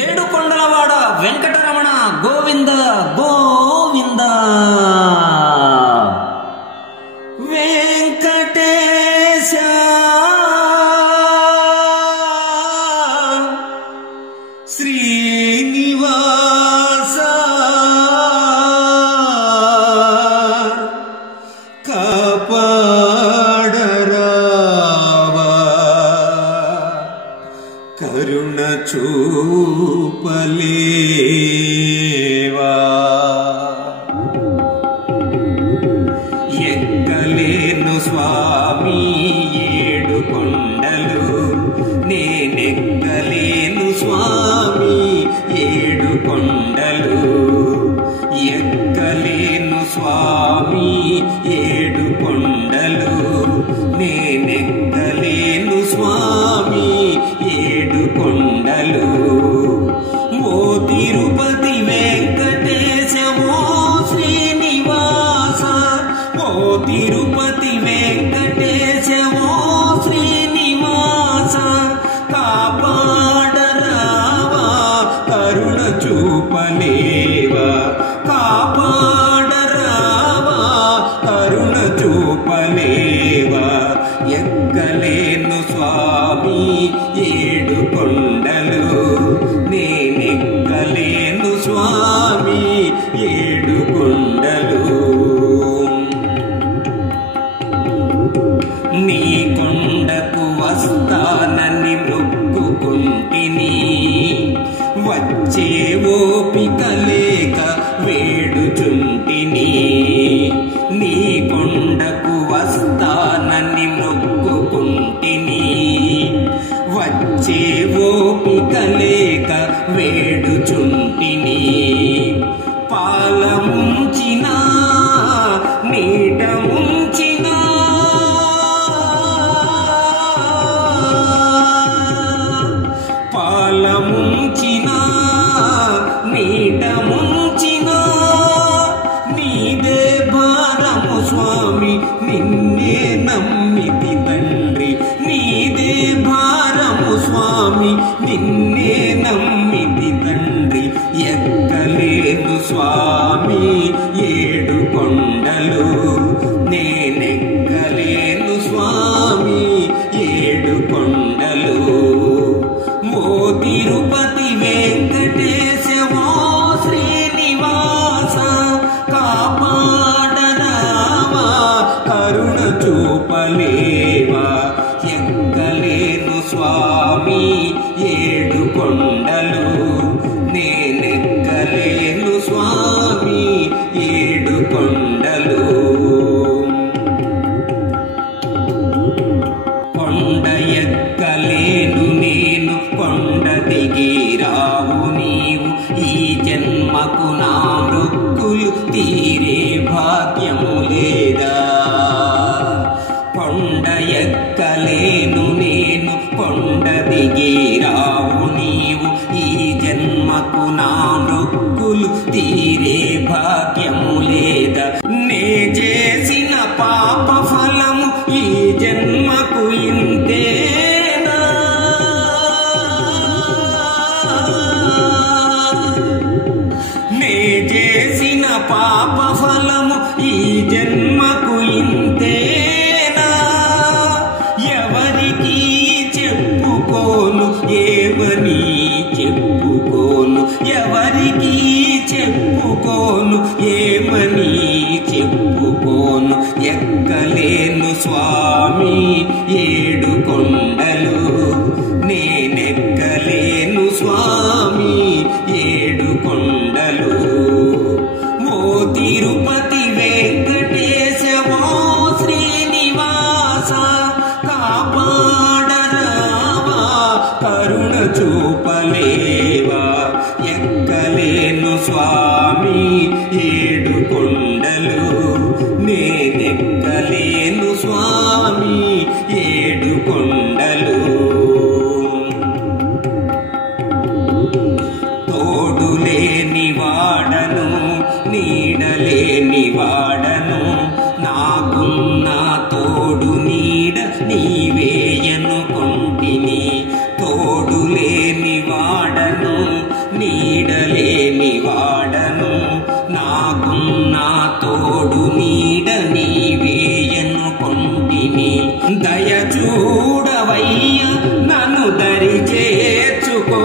ఏడుకొండలవాడ వెంకటరమణ గోవింద గోవింద. వెంకటేశ శ్రీనివాస కాపాడరావా కరుణ చూపలేవా. ఎక్కలేను స్వామి ఏడు కొండలు, నేనెక్కలేను స్వామి ఏడు కొండలు. ఎక్కలేను స్వామి ఏడు కొండలు, నేనెక్కలేను స్వామి ఏడు కొండలు. ఓ తిరుపతి వెంకటేశ ఓ శ్రీనివాస, ఓ తిరుపతి వెంకటేశ ఓ శ్రీనివాస, కాపాడరావా కరుణ చూపలేవా, కాపాడరావా కరుణ చూపలేవా. ఎక్కలేను స్వామి ఏడు కొండలు, నేనెక్కలేను స్వామి ఏడు కొండలు. నీ కొండకు వస్తానని మొక్కుకుంటిని, వచ్చే ఓపిక లేక వేడుచుంటిని. నీ కొండకు వస్తానని మొక్కుకుంటిని, వచ్చే ఓపిక లేక వేడుచుంటిని. పాల ముంచినా నీట ముంచినా, పాల ముంచినా నీట ముంచినా, నీదే భారము స్వామి నిన్నే నమ్మితి తండ్రి. నీదే భారము స్వామి నిన్నే నమ్మితి తండ్రి. ఎక్కలేను స్వామి ఏడు కొండలు, నేనెక్కలేను స్వామి ఏడు కొండలు. ఓ తిరుపతి వెంకటేశ ఓ శ్రీనివాస, కాపాడరావా కరుణ చూపలేవా. ఎక్కలేను స్వామి ఏడు కొండలు, నేనెక్కలేను స్వామి ఏడు కొండలు. కొండ ఎక్కలేను నేను, కొండ దిగిరావు నీవు. ఈ జన్మకు నా మొక్కులు తీరే భాగ్యము లేదా. కొండ ఎక్కలేను నేను, కొండ దిగిరావు నీవు. ఈ జన్మకు నా మొక్కులు తీరే భాగ్యము లేదా. నే చేసిన పాప ఫలము ఈ జన్మకు ఇంతేనా. నే చేసిన పాప ఫలము ఈ జన్మకు ఇంతేనా. ఎవరికి చెప్పుకోను ఏమని చెప్పుకోను, ఎవరికి చెప్పుకోను ఏమని చెప్పుకోను. ఎక్కలేను స్వామి ఏడు కొండలు, నేనెక్కలేను స్వామి ఏడు కొండలు. ఓ తిరుపతి వెంకటేశ ఓ శ్రీనివాస, కాపాడరావా కరుణ చూపలేవా. ఎక్కలేను స్వామి ఏడు కొండలు, నేనెక్కలేను స్వామి ఏడు కొండలు. తోడులేని వాడను నీడలేని వాడను, నాకున్న తోడు నీడ నీవేయనుకొంటిని. తోడులేని చేర్చుకోవయ్యా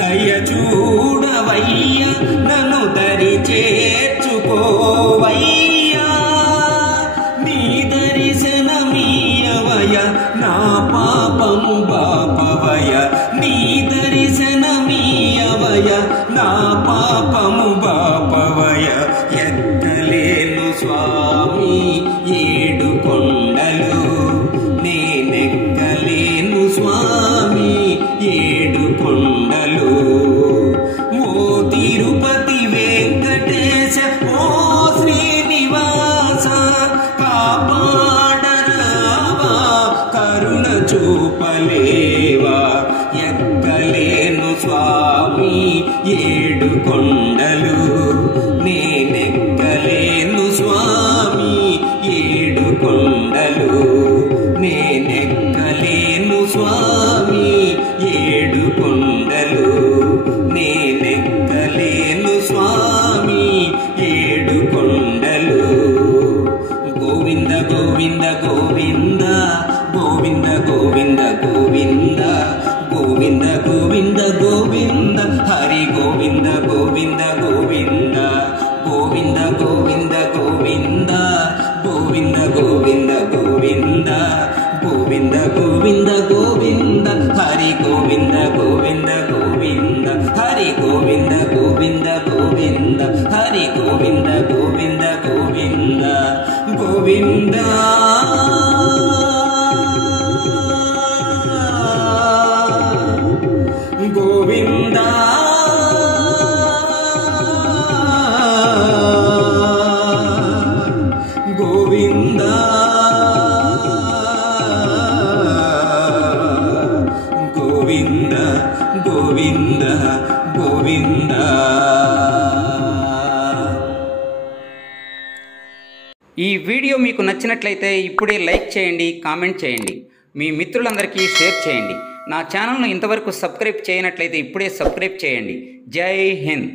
దయ చూడవయ్యా నన్ను దరి చేర్చుకోవయ్యా నీ దర్శనమీయవయ నా పాపము బాపవయ నీ దర్శనమీయవయ నా పాపము బాపవయ ఎక్కలేను స్వామి ఏడు కొండలు నేనెక్కలేను స్వామి ఏడు కొండలు ఓ తిరుపతి వెంకటేశ ఓ శ్రీనివాస కాపాడరావా కరుణ చూపలేవా ఎక్కలేను స్వామి ఏడు కొండలు నేనెక్కలేను స్వామి ఏడు కొండలు నేనెక్కలేను స్వామి ఏడు కొండలు నేనెక్కలేను స్వామి ఏడు కొండలు గోవింద గోవింద గోవింద గోవింద గోవింద గోవింద గోవింద గోవింద గోవింద హరి గోవింద గోవింద గోవింద గోవింద గోవింద గోవింద గోవింద గోవింద గోవింద గోవింద గోవింద గోవింద హరి గోవింద గోవింద గోవింద హరి గోవింద గోవింద గోవింద హరి గోవింద గోవింద గోవింద గోవింద గోవింద గోవింద గోవింద గోవింద గోవింద. ఈ వీడియో మీకు నచ్చినట్లయితే ఇప్పుడే లైక్ చేయండి, కామెంట్ చేయండి, మీ మిత్రులందరికీ షేర్ చేయండి. నా ఛానల్ను ఇంతవరకు సబ్స్క్రైబ్ చేయనట్లయితే ఇప్పుడే సబ్స్క్రైబ్ చేయండి. జై హింద్.